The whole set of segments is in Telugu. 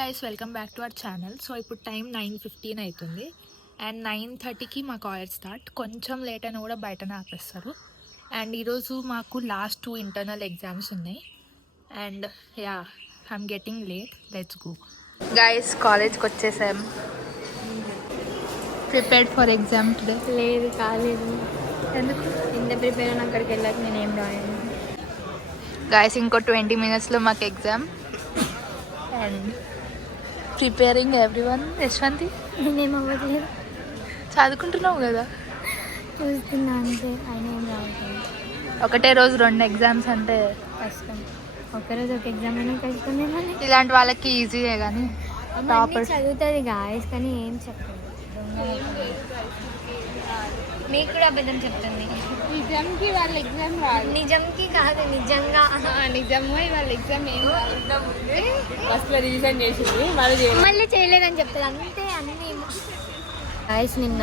Guys welcome back to our channel. So ఇప్పుడు టైం 9:15 అవుతుంది అండ్ 9:30కి మా కాలేజ్ స్టార్ట్. కొంచెం లేట్ అయినా కూడా బయటనే ఆపేస్తారు. అండ్ ఈరోజు మాకు లాస్ట్ 2 ఇంటర్నల్ ఎగ్జామ్స్ ఉన్నాయి and yeah I'm getting late. Let's go guys. కాలేజ్కి వచ్చేసాం. Prepared for exam today? లేదు, కాలేదు. ఎందుకు? ఇంత ప్రిపేర్ అయినా అక్కడికి వెళ్ళాక నేనేం రాయను. గైస్ ఇంకో 20 minutesలో మాకు exam and preparing everyone. Yashwanthi నేనేం అవ్వట్లేదు, చదువుకుంటున్నావు కదా? చూస్తున్నా అంతే. ఆయన ఏం రావట్లేదు. ఒకటే రోజు 2 ఎగ్జామ్స్ అంటే కష్టం. ఒక్కరోజు ఒక ఎగ్జామ్ అయినా కష్టమే. ఇలాంటి వాళ్ళకి ఈజీయే కానీ టాపర్స్ చదువుతుంది గాయస్, కానీ ఏం చెప్పదు. మీకు కూడా అబద్ధం చెప్తుంది. నిజంకి వాళ్ళ ఎగ్జామ్ రాదు. నిజంకి కాదు, నిజంగా. నిజంగా వాళ్ళ ఎగ్జామ్ ఏం ఫస్ట్లో రీజన్ చేసింది, మళ్ళీ చేయలేదని చెప్తుంది అంతే. అన్నీ గాయస్ నిన్న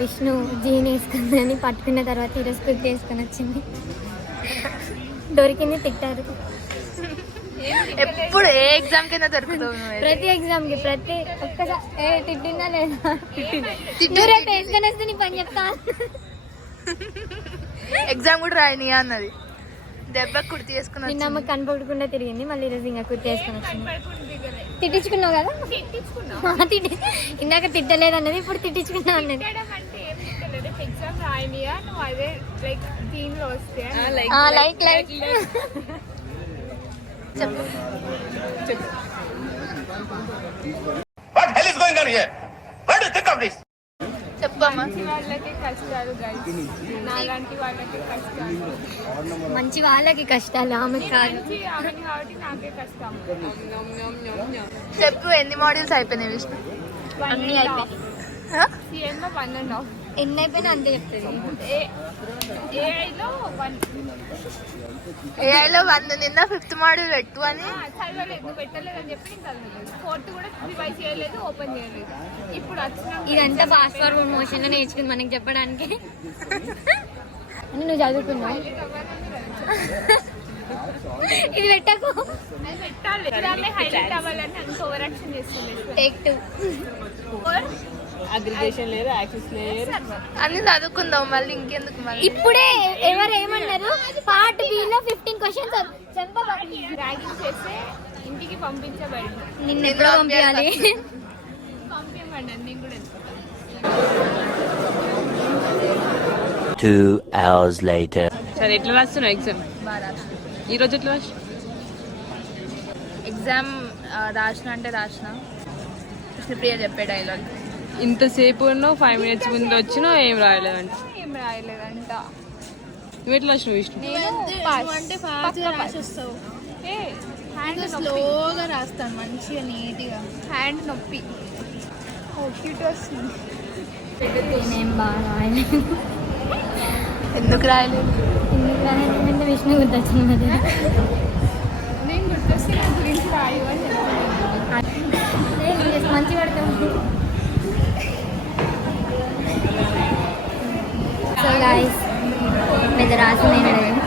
విష్ణు జీన్ వేసుకుందని పట్టుకున్న తర్వాత ఈరోజు కుర్తి వేసుకొని వచ్చింది. దొరికింది, తిట్టారు. ఎప్పుడు ఏ ఎగ్జామ్ కింద దొరుకుతావు? ప్రతి ఎగ్జామ్ కి ప్రతి ఒక్కసారి తిట్టిందా లేదా? రేపు వేసుకొని వస్తే నీ పని చెప్తా. ఎగ్జామ్ కూడా రాయని అన్నది. దెబ్బ కుర్తి వేసుకుని నిన్న అమ్మ కనపడకుండా తిరిగింది, మళ్ళీ ఈరోజు ఇంకా కుర్తి వేసుకొని వచ్చింది. తిట్టించుకున్నావు కదా? ఇందాక తిట్టలేదు అన్నది, ఇప్పుడు తిట్టించుకున్నావు అన్నది. ఎగ్జామ్ రాయనియా నువ్వు అదే లైక్ దీనిలో వస్తే లైక్ లైక్ చెప్పు. What hell is going on here? What do you think of this? చెప్పమ్మా. వాళ్ళకి కష్టాలు గైస్, నాలాంటి వాళ్ళకి కష్టాలు. మంచి వాళ్ళకి కష్టాలు, ఆమె కాదు. ఆమెని కాబట్టి నాకే కష్టం. చెప్పు, ఎన్ని మాడ్యూల్స్ అయిపోయినాయి విష్ణు? అన్నీ అయిపోయి సిఎంలో 1.5. ఎన్ని అయిపోయినా అంతే చెప్తుంది. ఏఐలో 1. ఏఐలో 1 నిన్న 5th మాడ్యూల్ పెట్టు అని చదవలేదు, నువ్వు పెట్టలేదు అని చెప్పి నేను చదవలేదు. 4th కూడా రివైజ్ చేయలేదు, ఓపెన్ చేయలేదు. ఇప్పుడు వచ్చిన ఇదంతా ఫాస్ట్ ఫార్వర్డ్ మోషన్ లో నేర్చుకుంది మనకి చెప్పడానికి. నువ్వు చదువుకున్నావు. ఇది పెట్టకు, పెట్టాలి. హైలైట్ అవ్వాలని అంత ఓవర్ యాక్షన్ చేస్తుంది. టేక్ 2. అగ్రిగేషన్ లేదు, యాక్సెస్ లేదు, అన్ని చదువుకుందాం మళ్ళీ. ఇంకెందుకు మళ్ళీ? ఇప్పుడే ఎవరు ఏమన్నారు? పార్ట్ బి లో 15 క్వశ్చన్స్ ర్యాగింగ్ చేస్తే ఇంటికి పంపించబడి. నిన్ను ఎప్పుడు పంపించాలి? పంపించండి, నేను కూడా 2 hours later. సరే, ఎట్లా రాస్తున్నావు ఎగ్జామ్? ఈరోజు ఎట్లా రాసిన? ఎగ్జామ్ రాసిన అంటే రాసిన. కృష్ణప్రియ చెప్పే డైలాగ్. ఇంతసేపు 5 minutes ముందు వచ్చినా ఏం రాయలేదంట. ఏం రాయలేదంట. నువ్వు ఎట్లా రాసినావు విష్ణు? హ్యాండ్ స్లోగా రాస్తాను, మంచిగా నీట్గా. హ్యాండ్ నొప్పి. క్యూట్ వస్తుంది. నేనేం బాగా రాయలేదు. ఎందుకు రాయలేదు? ఎందుకు రాయలేదంటే విష్ణు గుర్తొచ్చింది మరి. నేను గుర్తొస్తే నా గురించి రాయు అని చెప్పాను. మంచి పడతాము. సో గాయస్, పెద్ద రాసింది ఏం లేదు.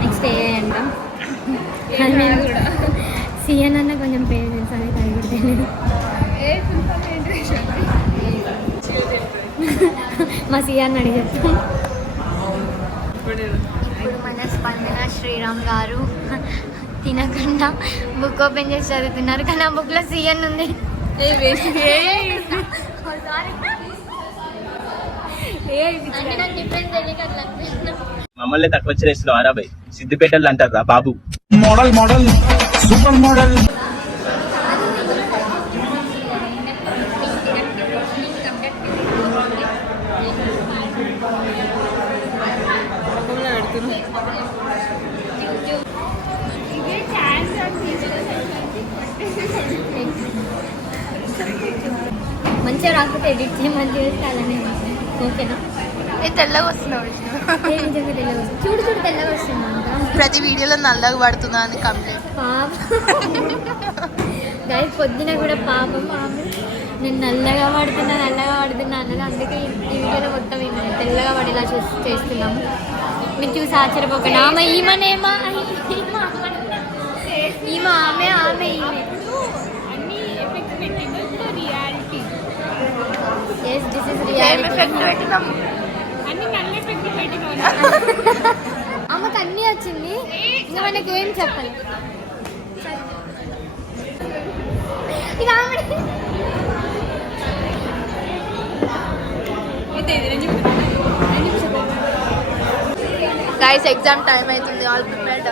నెక్స్ట్ ఏ అంటాం. సిఎన్ అన్న కొంచెం పేరు తెలుసు, అది అది కూడా తెలియదు. మా సిఎన్ అడిగి చెప్తాం. ఇప్పుడు మన స్పందన శ్రీరామ్ గారు తినకుండా బుక్ ఓపెన్ చేసి చదువుతున్నారు, కానీ ఆ బుక్లో సిఎన్ ఉంది. మమ్మల్ని తక్కువ చేస్తున్నావు అరాబాయ్. సిద్దిపేటలు అంటారా బాబు? Model, super model. మంచిగా రాకపోతే ఎడిట్ చేయమని చేస్తే అలానే ఓకేనా? తెల్లగా వస్తున్నావు విష్ణు. నిజంగా తెల్లగా వస్తుంది. చూడు చూడు, తెల్లగా వస్తుంది. ప్రతి వీడియోలో నల్లగా పడుతున్నా అని కంప్లైంట్. గాయ పొద్దున కూడా పాపం ఆమె నేను నల్లగా పడుతున్నా అన్నది. అందుకే ఈ వీడియోలో మొత్తం తెల్లగా పడేలా చేస్తున్నాము. మీరు చూసి ఆశ్చర్యపోకండి. ఆమె ఈమెనేమా ఈమె ఆమె ఈమె అమ్మకి అన్నీ వచ్చింది, ఇంకా మనకి ఏం చెప్పాలి. ఇక గైస్ ఎగ్జామ్ టైం అవుతుంది. All prepared?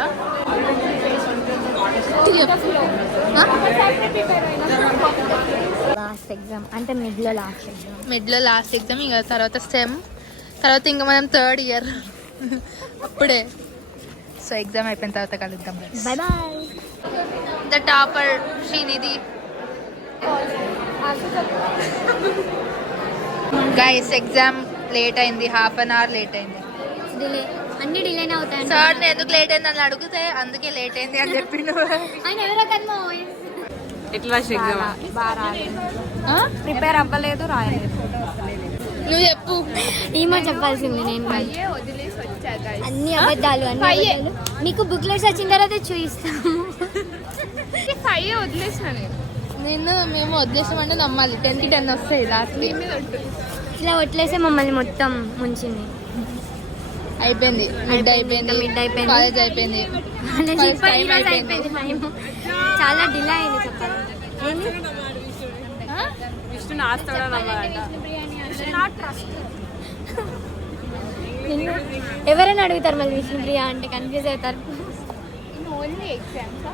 లాస్ట్ ఎగ్జామ్ అంటే మిడ్లో లాస్ట్ ఎగ్జామ్. మిడ్లో లాస్ట్ ఎగ్జామ్, ఇంకా తర్వాత సెమ్, తర్వాత ఇంకా మనం థర్డ్ ఇయర్ అప్పుడే. సో ఎగ్జామ్ అయిపోయిన తర్వాత కలుద్దాం. Bye bye. The topper Srinidhi. Guys exam late అయింది, హాఫ్ అన్ అవర్ లేట్ అయింది. డిలే, అన్ని డిలేనే అవుతాయి. సార్ ఎందుకు లేట్ అయింది అని అడిగితే అందుకే లేట్ అయింది అని చెప్పిండు. ఆయన ఎవరికన్నా ఎట్లా ఎగ్జామ్? ప్రిపేర్ అవ్వలేదు, రాయలేదు. నువ్వు చెప్పు. ఏమో చెప్పాల్సింది నేను కాదు. అన్ని అబద్ధాలు, అన్ని అబద్ధాలు. నీకు బుక్లెట్స్ వచ్చిన తర్వాత చూపిస్తాము. వదిలేసిన మేము వదిలేసామంటే నమ్మాలి. 10 కి 10 వస్తాయి లాస్ట్. ఇట్లా వట్లేసే మమ్మల్ని మొత్తం ముంచింది. అయిపోయింది, మిడ్ అయిపోయింది, కాలేజ్ అయిపోయింది, అయిపోయింది. చాలా డిలే అయింది చెప్పాలి. ఏంది? విష్ణు నాస్తాడా నమ్మాలంట. ఎవరైనా అడుగుతారు మళ్ళీ విష్ణుప్రియ అంటే కన్ఫ్యూజ్ అవుతారు. Only exams